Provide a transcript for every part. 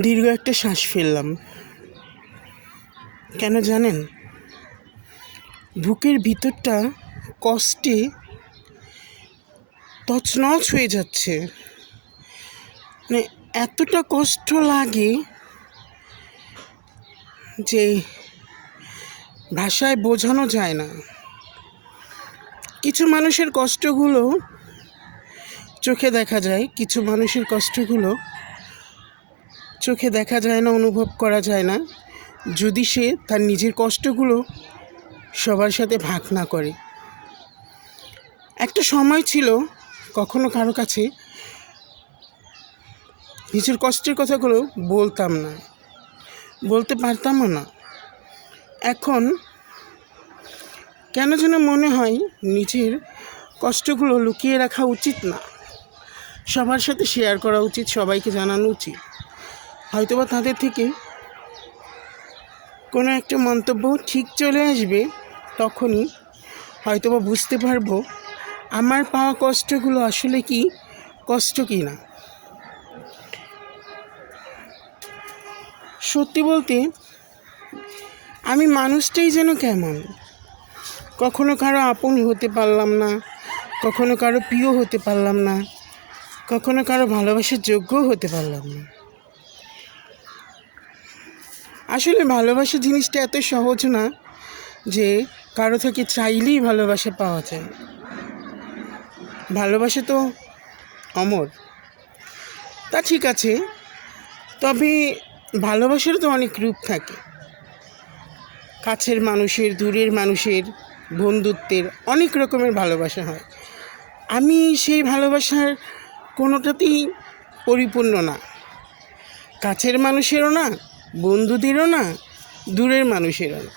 দীর্ঘ একটা শ্বাস ফেললাম। কেন জানেন? বুকের ভিতরটা কষ্টে তছনছ হয়ে যাচ্ছে। মানে এতটা কষ্ট লাগে যে ভাষায় বোঝানো যায় না। কিছু মানুষের কষ্টগুলো চোখে দেখা যায়, কিছু মানুষের কষ্টগুলো চোখে দেখা যায় না, অনুভব করা যায় না। যদি সে তার নিজের কষ্টগুলো সবার সাথে ভাগ না করে। একটা সময় ছিল, কখনো কারও কাছে নিজের কষ্টের কথাগুলো বলতাম না, বলতে পারতামও না। এখন কেন যেন মনে হয় নিজের কষ্টগুলো লুকিয়ে রাখা উচিত না। সবার সাথে শেয়ার করা উচিত, সবাইকে জানানো উচিত। হয়তোবা তাদের থেকে কোনো একটা মন্তব্য ঠিক চলে আসবে তখনই হয়তোবা বুঝতে পারব আমার পাওয়া কষ্টগুলো আসলে কি, কষ্ট কি না। সত্যি বলতে আমি মানুষটাই যেন কেমন। কখনো কারও আপন হতে পারলাম না, কখনো কারও প্রিয় হতে পারলাম না, কখনো কারও ভালোবাসার যোগ্যও হতে পারলাম না। আসলে ভালোবাসা জিনিসটা এত সহজ না যে কারও থেকে চাইলেই ভালোবাসা পাওয়া যায়। ভালোবাসা তো অমর। তা ঠিক আছে। তবে ভালোবাসার তো অনেক রূপ থাকে। কাছের মানুষের, দূরের মানুষের, বন্ধুত্বের অনেক রকমের ভালোবাসা হয়। আমি সেই ভালোবাসার কোনোটাতেই পরিপূর্ণ না। কাছের মানুষেরও না বন্ধুদেরও না, দূরের মানুষেরও না।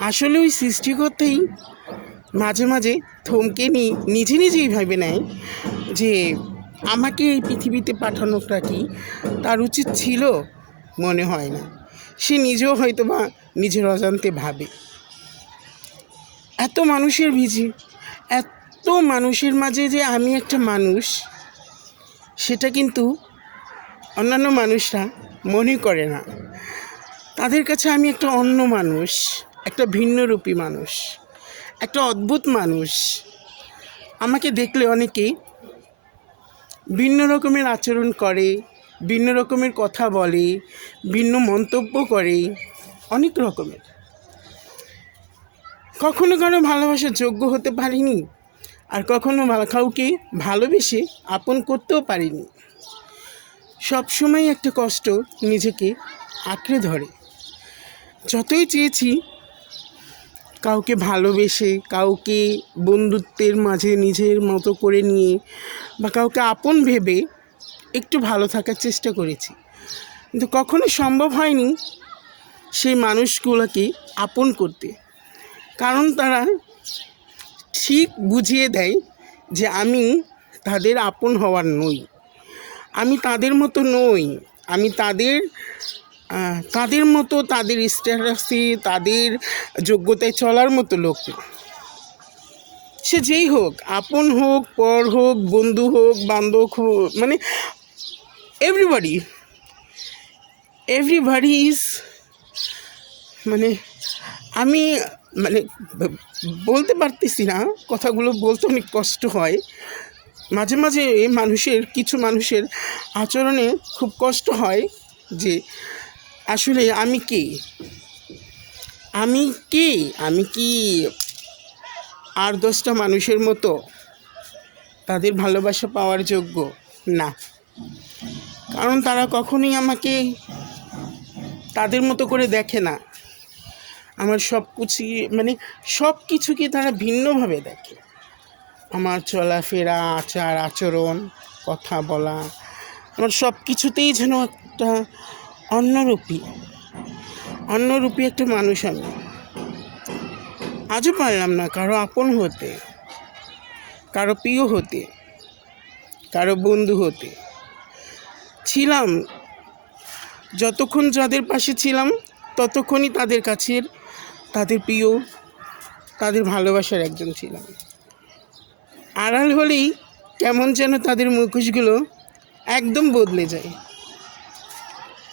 আসলে ওই সৃষ্টিকর্তাই মাঝে মাঝে থমকে নি, নিজে নিজেই ভেবে নেয় যে আমাকে এই পৃথিবীতে পাঠানোটা কি? তার উচিত ছিল, মনে হয় না। সে নিজেও হয়তো বা নিজের অজান্তে ভাবে। এত মানুষের ভিজি, এত মানুষের মাঝে যে আমি একটা মানুষ, সেটা কিন্তু অন্যান্য মানুষরা মনে করে না। তাদের কাছে আমি একটা অন্য মানুষ, একটা ভিন্নরূপী মানুষ, একটা অদ্ভুত মানুষ। আমাকে দেখলে অনেকেই ভিন্ন রকমের আচরণ করে, ভিন্ন রকমের কথা বলে, ভিন্ন মন্তব্য করে, অনেক রকমের। কখনো কারও ভালোবাসার যোগ্য হতে পারিনি, আর কখনো কাউকে ভালোবেসে আপন করতেও পারিনি। সবসময় একটা কষ্ট নিজেকে আঁকড়ে ধরে। যতই চেয়েছি কাউকে ভালোবেসে, কাউকে বন্ধুত্বের মাঝে নিজের মতো করে নিয়ে বা কাউকে আপন ভেবে একটু ভালো থাকার চেষ্টা করেছি। কিন্তু কখনো সম্ভব হয়নি সেই মানুষগুলোকে আপন করতে। কারণ তারা ঠিক বুঝিয়ে দেয় যে আমি তাদের আপন হওয়ার নই। আমি তাদের মতো নই। আমি তাদের তাদের মতো, তাদের স্ট্যাটাসে, তাদের যোগ্যতায় চলার মতো লোক না। সে যেই হোক, আপন হোক, পর হোক, বন্ধু হোক, বান্ধব হোক মানে এভরিবডি এভরিবডি ইজ মানে আমি মানে বলতে পারতেছি না, কথাগুলো বলতে অনেক কষ্ট হয়। মাঝে মাঝে মানুষের, কিছু মানুষের আচরণে খুব কষ্ট হয় যে, আসলে আমি কে? আমি কে? আমি কি আর দশটা মানুষের মতো তাদের ভালোবাসা পাওয়ার যোগ্য? না। কারণ তারা কখনোই আমাকে তাদের মতো করে দেখে না। আমার সব কিছু মানে সব কিছুকে তারা ভিন্নভাবে দেখে। আমার চলাফেরা, আচার, আচরণ, কথা বলা, আমার সব কিছুতেই যেন একটা অন্যরূপী অন্যরূপী একটা মানুষ আমি। আজও পারলাম না কারও আপন হতে, কারও প্রিয় হতে, কারও বন্ধু হতে। ছিলাম, যতক্ষণ যাদের পাশে ছিলাম, ততক্ষণই তাদের কাছের, তাদের প্রিয়, তাদের ভালোবাসার একজন ছিলাম। আড়াল হলেই কেমন যেন তাদের মুখোশগুলো একদম বদলে যায়।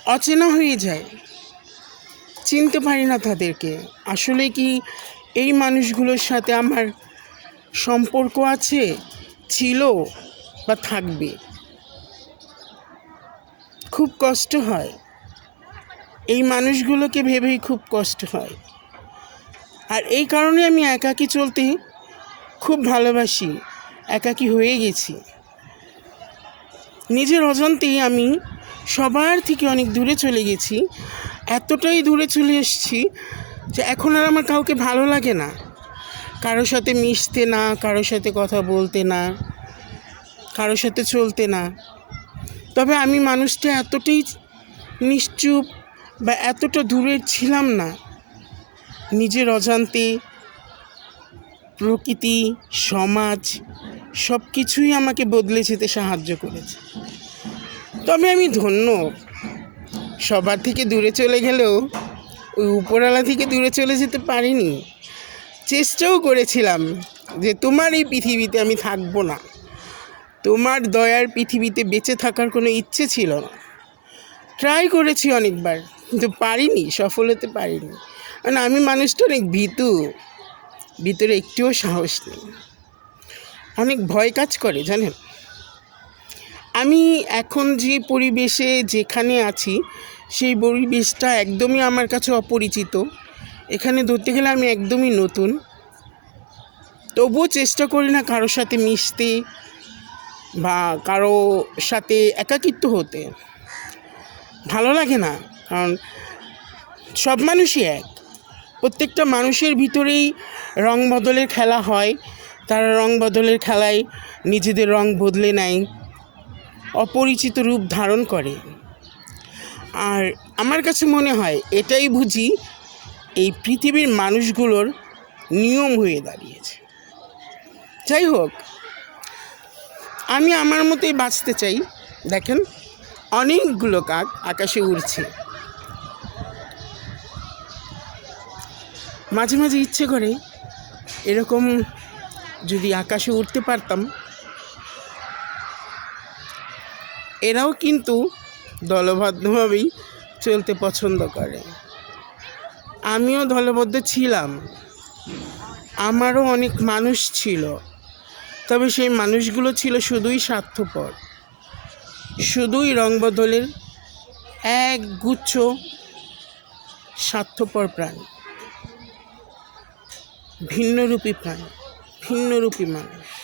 অচেনা হয়ে যায়। চিনতে পারি না তাদেরকে। আসলে কি এই মানুষগুলোর সাথে আমার সম্পর্ক আছে, ছিল বা থাকবে? খুব কষ্ট হয়। এই মানুষগুলোকে ভেবেই খুব কষ্ট হয়। আর এই কারণে আমি একাকী চলতে খুব ভালোবাসি। একাকী হয়ে গেছি। নিজের অজান্তেই আমি সবার থেকে অনেক দূরে চলে গেছি। এতটাই দূরে চলে এসেছি যে এখন আর আমার কাউকে ভালো লাগে না। কারোর সাথে মিশতে না, কারোর সাথে কথা বলতে না, কারোর সাথে চলতে না। তবে আমি মানুষটা এতটাই নিশ্চুপ বা এতটা দূরে ছিলাম না। নিজের অজান্তে প্রকৃতি, সমাজ সব কিছুই আমাকে বদলে যেতে সাহায্য করেছে। তবে আমি ধন্য। সবার থেকে দূরে চলে গেলেও ওই উপরওয়ালা থেকে দূরে চলে যেতে পারিনি। চেষ্টাও করেছিলাম যে তোমার এই পৃথিবীতে আমি থাকব না। তোমার দয়ার পৃথিবীতে বেঁচে থাকার কোনো ইচ্ছে ছিল না। ট্রাই করেছি অনেকবার, কিন্তু পারিনি, সফল হতে পারিনি। কারণ আমি মানুষটা অনেক ভীতু। ভিতরে একটুও সাহস নেই। অনেক ভয় কাজ করে, জানেন? আমি এখন যে পরিবেশে যেখানে আছি, সেই পরিবেশটা একদমই আমার কাছে অপরিচিত। এখানে ধরতে গেলে আমি একদমই নতুন। তবুও চেষ্টা করি না কারোর সাথে মিশতে বা কারও সাথে একাকিত্ব হতে। ভালো লাগে না, কারণ সব মানুষই এক। প্রত্যেকটা মানুষের ভিতরেই রং বদলের খেলা হয়। তারা রং বদলের খেলায় নিজেদের রং বদলে নেয়, অপরিচিত রূপ ধারণ করে। আর আমার কাছে মনে হয় এটাই বুঝি এই পৃথিবীর মানুষগুলোর নিয়ম হয়ে দাঁড়িয়েছে। যাই হোক, আমি আমার মতোই বাঁচতে চাই। দেখেন, অনেকগুলো কাক আকাশে উড়ছে। মাঝে মাঝে ইচ্ছে করে এরকম যদি আকাশে উঠতে পারতাম। এরাও কিন্তু দলবদ্ধভাবেই চলতে পছন্দ করে। আমিও দলবদ্ধ ছিলাম। আমারও অনেক মানুষ ছিল। তবে সেই মানুষগুলো ছিল শুধুই স্বার্থপর। শুধুই রং বদলের এক গুচ্ছ স্বার্থপর প্রাণী। ভিন্নরূপী প্রাণী। ভিন্নরূপী মানুষ।